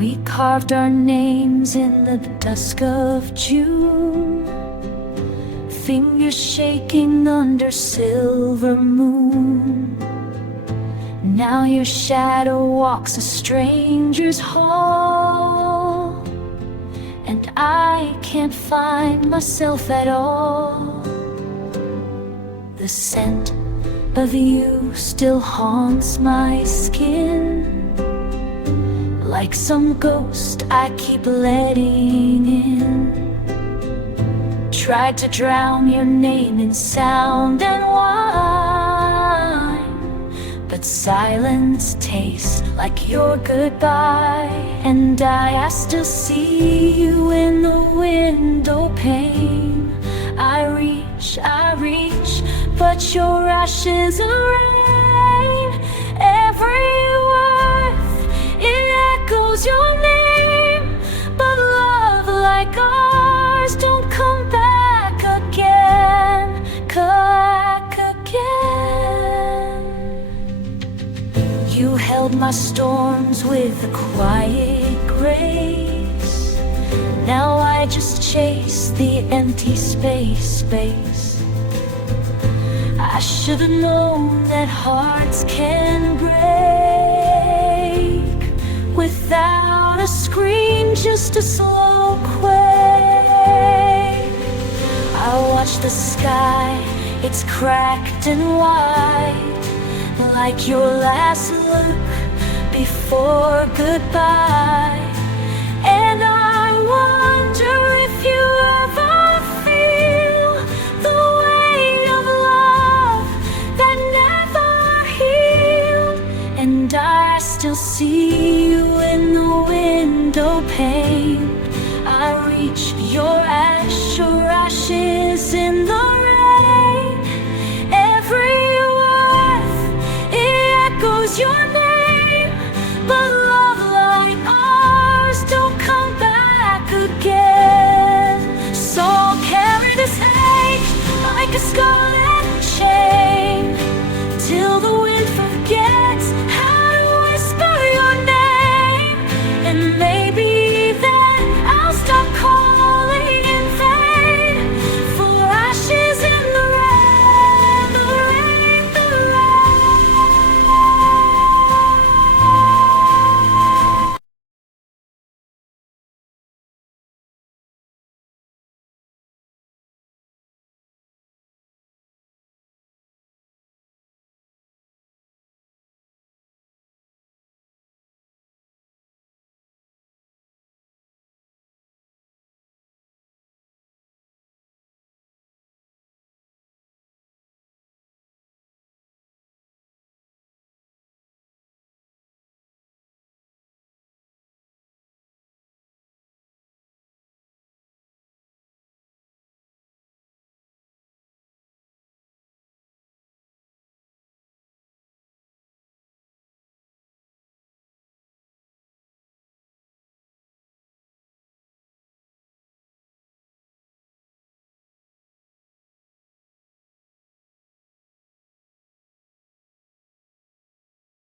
We carved our names in the dusk of June, fingers shaking under silver moon. Now your shadow walks a stranger's hall, and I can't find myself at all. The scent of you still haunts my skin, like some ghost I keep letting in. Tried to drown your name in sound and wine, but silence tastes like your goodbye. And I still see you in the window pane. I reach, but your ashes are rain. Every your name, but love like ours don't come back again, You held my storms with a quiet grace. Now I just chase the empty space. I should have known that hearts can break without a scream, just a slow quake. I watch the sky, it's cracked and white, like your last look before goodbye. And I wonder if you ever feel the weight of love that never healed. And I still see you in the window pane. I reach your